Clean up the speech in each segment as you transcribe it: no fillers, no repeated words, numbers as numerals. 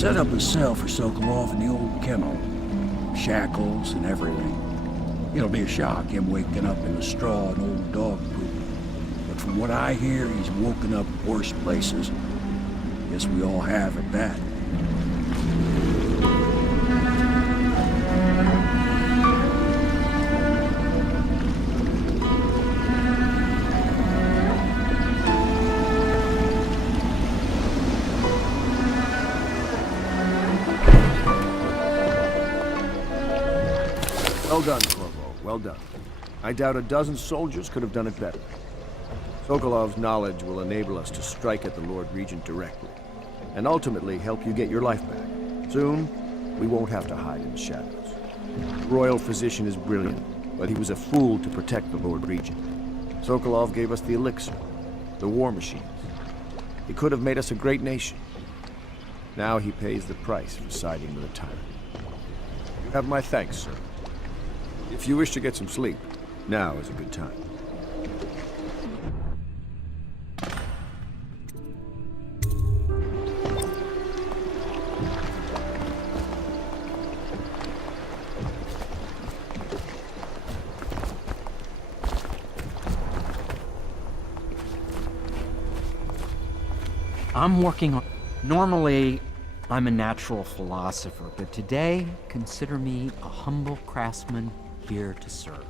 set up a cell for Sokolov in the old kennel. Shackles and everything. It'll be a shock, him waking up in the straw and old dog poop. But from what I hear, he's woken up worse places. Guess we all have at that. Well done, Corvo. Well done. I doubt a dozen soldiers could have done it better. Sokolov's knowledge will enable us to strike at the Lord Regent directly, and ultimately help you get your life back. Soon, we won't have to hide in the shadows. The royal physician is brilliant, but he was a fool to protect the Lord Regent. Sokolov gave us the elixir, the war machines. He could have made us a great nation. Now he pays the price for siding with a tyrant. You have my thanks, sir. If you wish to get some sleep, now is a good time. I'm working on... Normally, I'm a natural philosopher, but today, consider me a humble craftsman here to serve.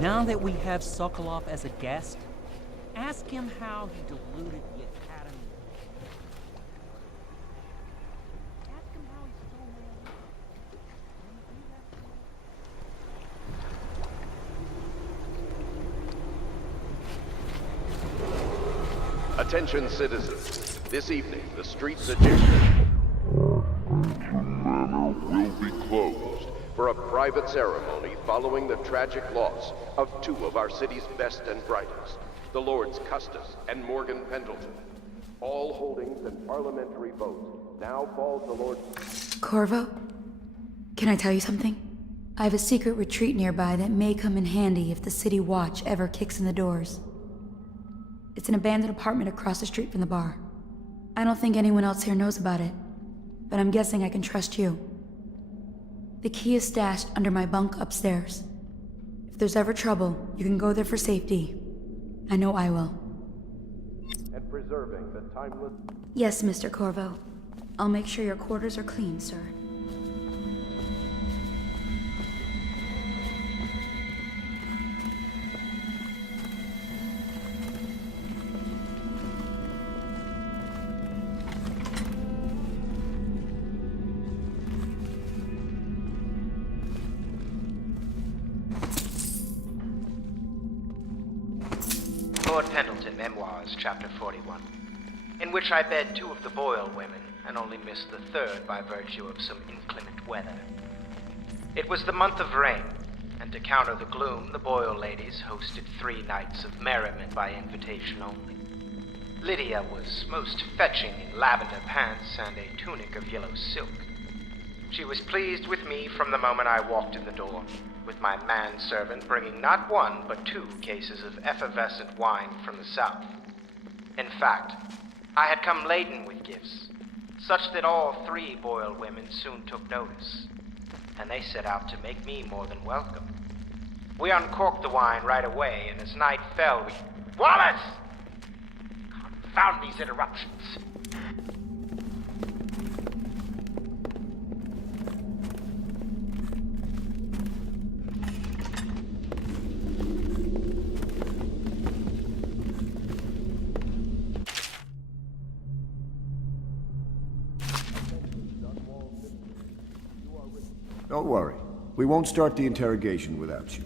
Now that we have Sokolov as a guest, ask him how he deluded the Academy. Ask him how he stole my... Attention citizens, this evening the streets of Dishonored will be closed for a private ceremony following the tragic loss of two of our city's best and brightest, the Lords Custis and Morgan Pendleton. All holdings and parliamentary votes now fall to Lord... Corvo, can I tell you something? I have a secret retreat nearby that may come in handy if the city watch ever kicks in the doors. It's an abandoned apartment across the street from the bar. I don't think anyone else here knows about it, but I'm guessing I can trust you. The key is stashed under my bunk upstairs. If there's ever trouble, you can go there for safety. I know I will. And preserving the timeless... Yes, Mr. Corvo. I'll make sure your quarters are clean, sir. Lord Pendleton Memoirs, Chapter 41, in which I bed two of the Boyle women and only missed the third by virtue of some inclement weather. It was the month of rain, and to counter the gloom, the Boyle ladies hosted 3 nights of merriment by invitation only. Lydia was most fetching in lavender pants and a tunic of yellow silk. She was pleased with me from the moment I walked in the door, with my manservant bringing not one, but 2 cases of effervescent wine from the south. In fact, I had come laden with gifts, such that all 3 Boyle women soon took notice, and they set out to make me more than welcome. We uncorked the wine right away, and as night fell, we... Wallace! Confound these interruptions. Don't worry. We won't start the interrogation without you.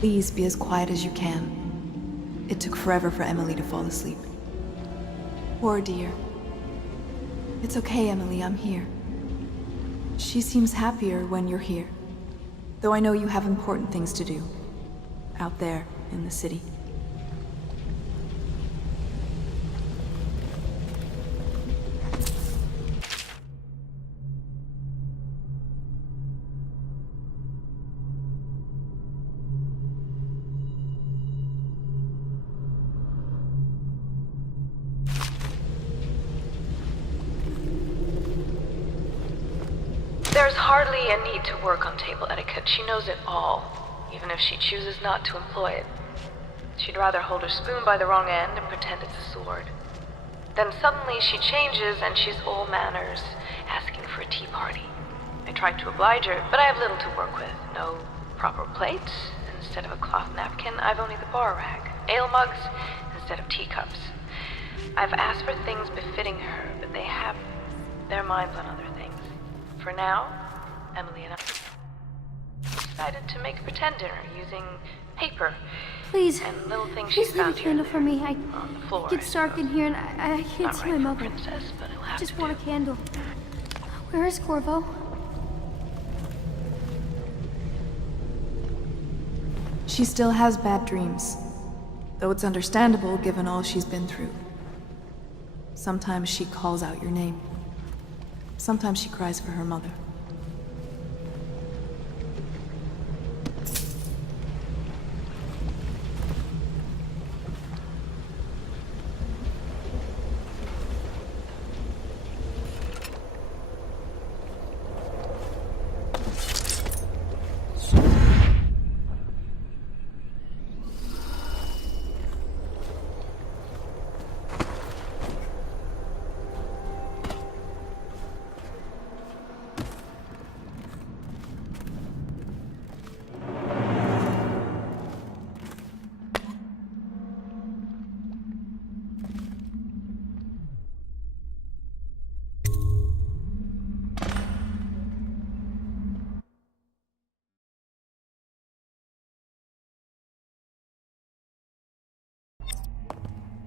Please be as quiet as you can. It took forever for Emily to fall asleep. Poor dear. It's okay, Emily, I'm here. She seems happier when you're here. Though I know you have important things to do. Out there, in the city. There's hardly a need to work on table etiquette. She knows it all, even if she chooses not to employ it. She'd rather hold her spoon by the wrong end and pretend it's a sword. Then suddenly she changes and she's all manners, asking for a tea party. I tried to oblige her, but I have little to work with. No proper plates. Instead of a cloth napkin, I've only the bar rag. Ale mugs instead of teacups. I've asked for things befitting her, but they have their minds on other things. For now, Emily and I decided to make a pretend dinner using paper Please, and little things she please leave a found candle for me. on the floor. It gets dark in here and I can't Not see right my for mother. princess, but it'll I have just to want a do. candle. Where is Corvo? She still has bad dreams, though it's understandable given all she's been through. Sometimes she calls out your name. Sometimes she cries for her mother.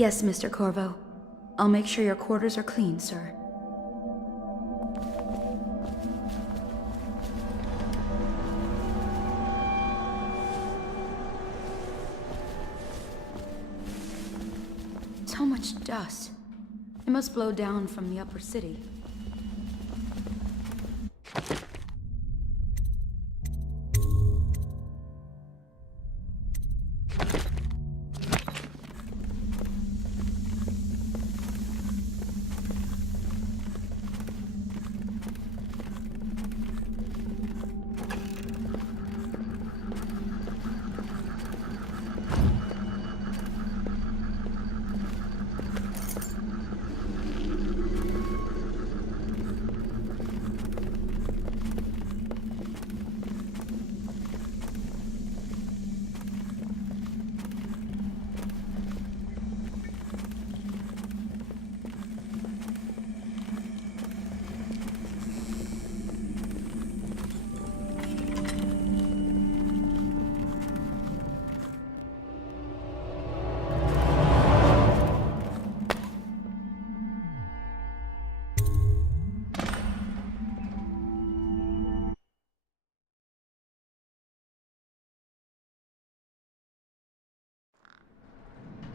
Yes, Mr. Corvo. I'll make sure your quarters are clean, sir. So much dust. It must blow down from the upper city.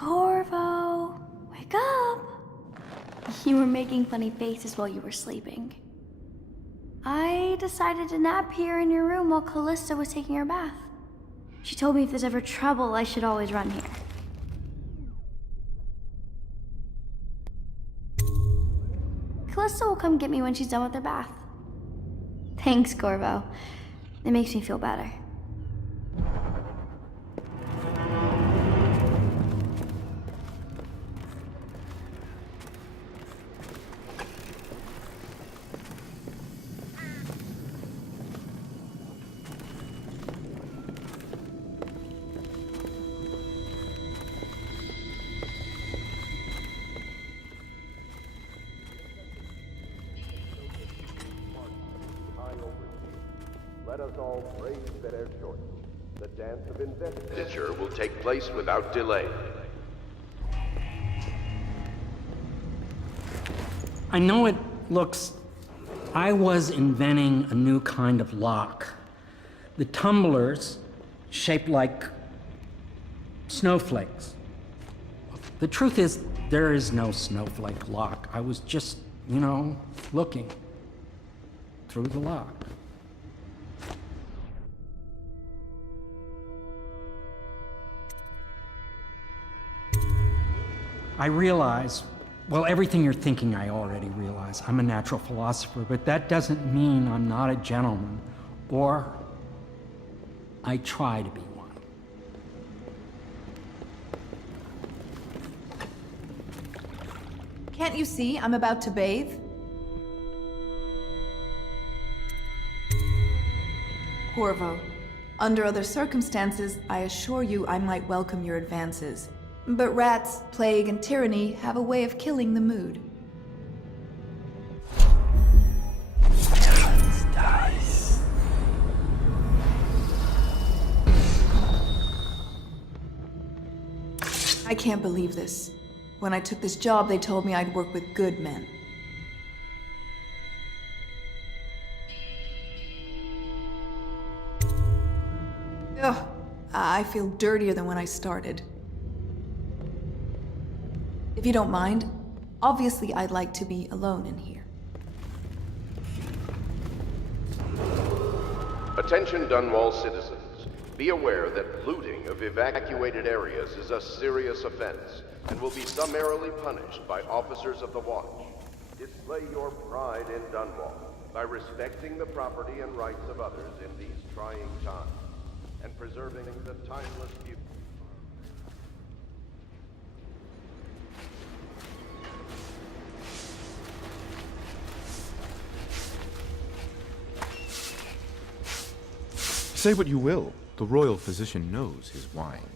Corvo, wake up! You were making funny faces while you were sleeping. I decided to nap here in your room while Callista was taking her bath. She told me if there's ever trouble, I should always run here. Callista will come get me when she's done with her bath. Thanks, Corvo. It makes me feel better. Let us all praise their choice. The dance of investiture will take place without delay. I know it looks... I was inventing a new kind of lock. The tumblers shaped like snowflakes. The truth is, there is no snowflake lock. I was just, looking through the lock. I realize, well, everything you're thinking I already realize. I'm a natural philosopher, but that doesn't mean I'm not a gentleman, or I try to be one. Can't you see I'm about to bathe? Corvo, under other circumstances, I assure you I might welcome your advances. But rats, plague, and tyranny have a way of killing the mood. I can't believe this. When I took this job, they told me I'd work with good men. Ugh, I feel dirtier than when I started. If you don't mind, obviously I'd like to be alone in here. Attention Dunwall citizens. Be aware that looting of evacuated areas is a serious offense and will be summarily punished by officers of the watch. Display your pride in Dunwall by respecting the property and rights of others in these trying times and preserving the timeless beauty. Say what you will, the royal physician knows his wines.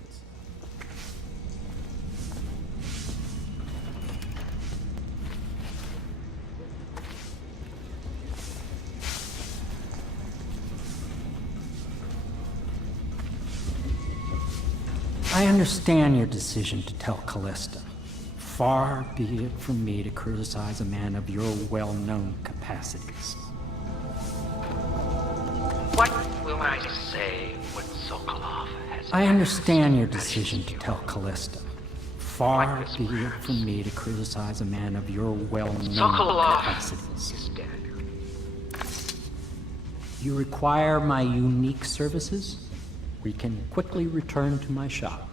I understand your decision to tell Callista. Far be it from me to criticize a man of your well-known capacities. What will I say when Sokolov has... I understand your decision to tell Callista. Far be it from me to criticize a man of your well-known Sokolov capacities. is dead. You require my unique services? We can quickly return to my shop.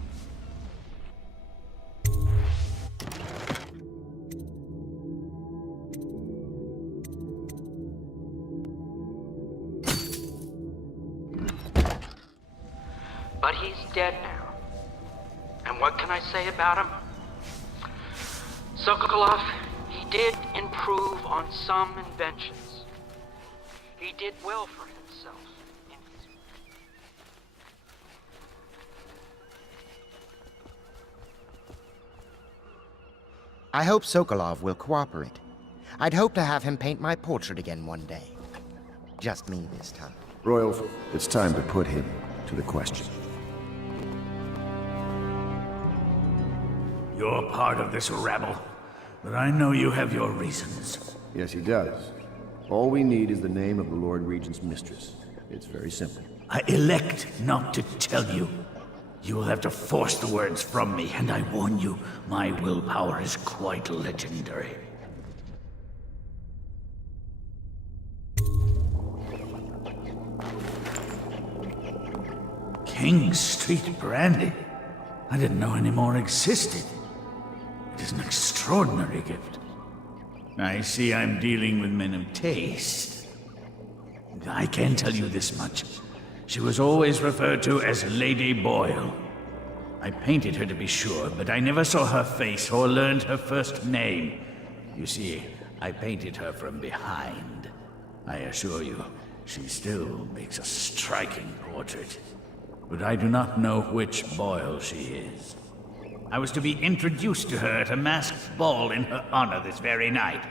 But he's dead now. And what can I say about him? Sokolov, he did improve on some inventions. He did well for himself. I hope Sokolov will cooperate. I'd hope to have him paint my portrait again one day. Just me this time. Royal, it's time to put him to the question. You're part of this rabble, but I know you have your reasons. Yes, he does. All we need is the name of the Lord Regent's mistress. It's very simple. I elect not to tell you. You will have to force the words from me, and I warn you, my willpower is quite legendary. King Street brandy? I didn't know any more existed. It is an extraordinary gift. I see I'm dealing with men of taste. I can tell you this much. She was always referred to as Lady Boyle. I painted her to be sure, but I never saw her face or learned her first name. You see, I painted her from behind. I assure you, she still makes a striking portrait. But I do not know which Boyle she is. I was to be introduced to her at a masked ball in her honor this very night.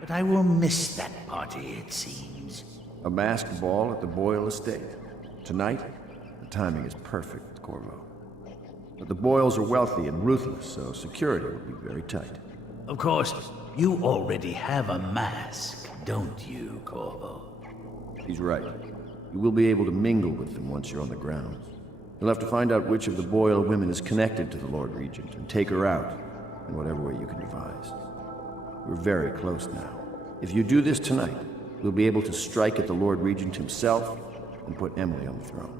But I will miss that party, it seems. A masked ball at the Boyle estate. Tonight, the timing is perfect, Corvo. But the Boyles are wealthy and ruthless, so security will be very tight. Of course, you already have a mask, don't you, Corvo? He's right. You will be able to mingle with them once you're on the grounds. You'll have to find out which of the Boyle women is connected to the Lord Regent and take her out in whatever way you can devise. We're very close now. If you do this tonight, we'll be able to strike at the Lord Regent himself and put Emily on the throne.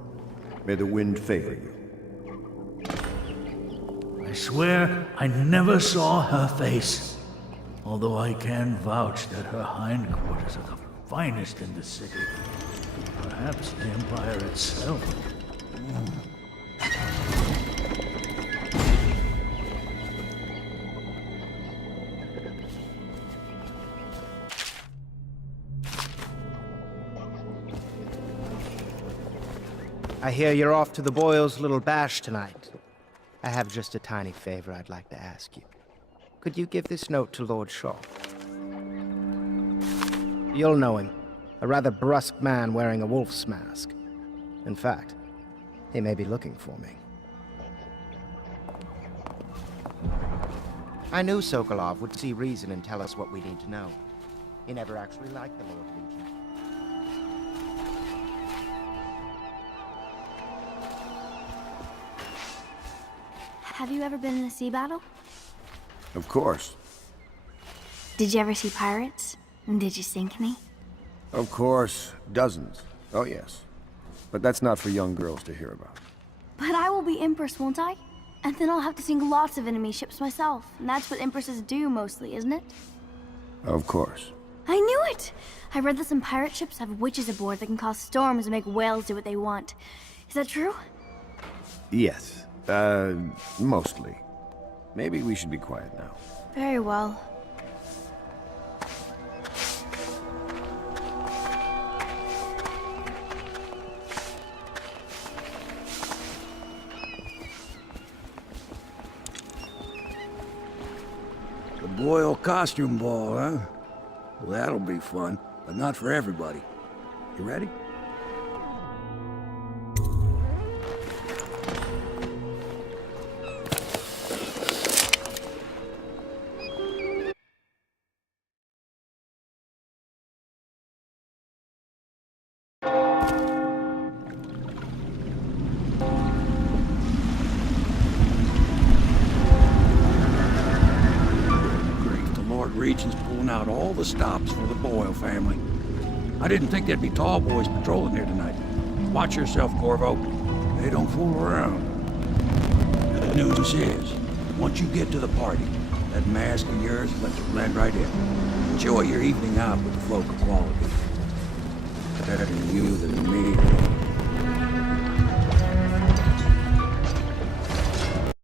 May the wind favor you. I swear I never saw her face, although I can vouch that her hindquarters are the finest in the city. Perhaps the Empire itself. I hear you're off to the Boyles' little bash tonight. I have just a tiny favor I'd like to ask you. Could you give this note to Lord Shaw? You'll know him. A rather brusque man wearing a wolf's mask. In fact, he may be looking for me. I knew Sokolov would see reason and tell us what we need to know. He never actually liked the Lord Regent. Have you ever been in a sea battle? Of course. Did you ever see pirates? And did you sink any? Of course. Dozens. Oh, yes. But that's not for young girls to hear about. But I will be Empress, won't I? And then I'll have to sink lots of enemy ships myself. And that's what Empresses do mostly, isn't it? Of course. I knew it! I read that some pirate ships have witches aboard that can cause storms and make whales do what they want. Is that true? Yes. Mostly. Maybe we should be quiet now. Very well. The Boyle costume ball, huh? Well, that'll be fun, but not for everybody. You ready? Regent's pulling out all the stops for the Boyle family. I didn't think there'd be tall boys patrolling here tonight. Watch yourself, Corvo. They don't fool around. The news is, once you get to the party, that mask of yours lets you blend right in. Enjoy your evening out with the folk of quality. Better you than me.